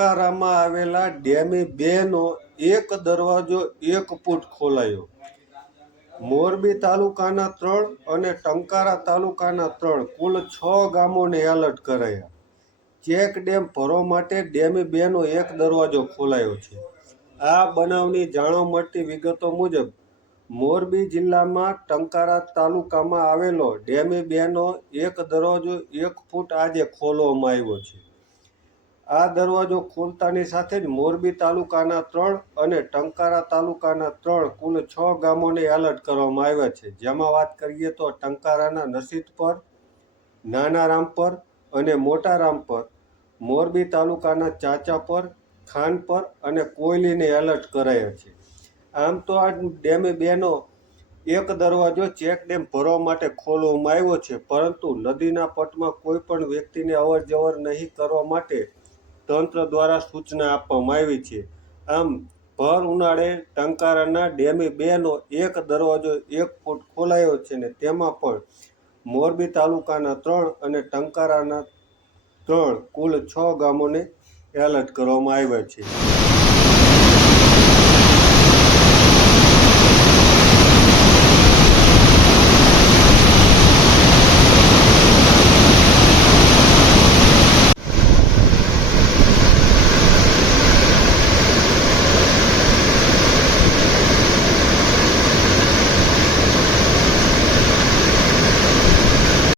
ટંકારામાં આવેલા ડેમી બેનો એક દરવાજો એક ફૂટ ખોલાયો. મોરબી તાલુકાના ત્રણ અને ટંકારા તાલુકાના ત્રણ કુલ છ ગામોને એલર્ટ કરાયા. ચેક ડેમ ભરવા માટે ડેમી બેનો એક દરવાજો ખોલાયો છે. આ બનાવની જાણવા મળતી વિગતો મુજબ, મોરબી જિલ્લામાં ટંકારા તાલુકામાં આવેલો ડેમી બેનો એક દરવાજો એક ફૂટ આજે ખોલવામાં આવ્યો છે. આ દરવાજો ખોલતાની સાથે જ મોરબી તાલુકાના ત્રણ અને ટંકારા તાલુકાના ત્રણ કુલ છ ગામોને એલર્ટ કરવામાં આવ્યા છે. જેમાં વાત કરીએ તો ટંકારાના નસીતપર નાના રામપર અને મોટા રામપર મોરબી તાલુકાના ચાચાપર ખાનપર અને કોયલીને એલર્ટ કરાયા છે. આમ તો આ ડેમે બેનો એક દરવાજો ચેક ડેમ ભરવા માટે ખોલવામાં આવ્યો છે, પરંતુ નદીના પટમાં કોઈ પણ વ્યક્તિને અવર જવર નહીં કરવા માટે તંત્ર દ્વારા સૂચના આપવામાં આવી છે. આમ, ભર ઉનાળે ટંકારાના ડેમે બેનો એક દરવાજો એક ફૂટ ખોલાયો છે ને તેમાં પણ મોરબી તાલુકાના ત્રણ અને ટંકારાના ત્રણ કુલ છ ગામોને એલર્ટ કરવામાં આવ્યા છે.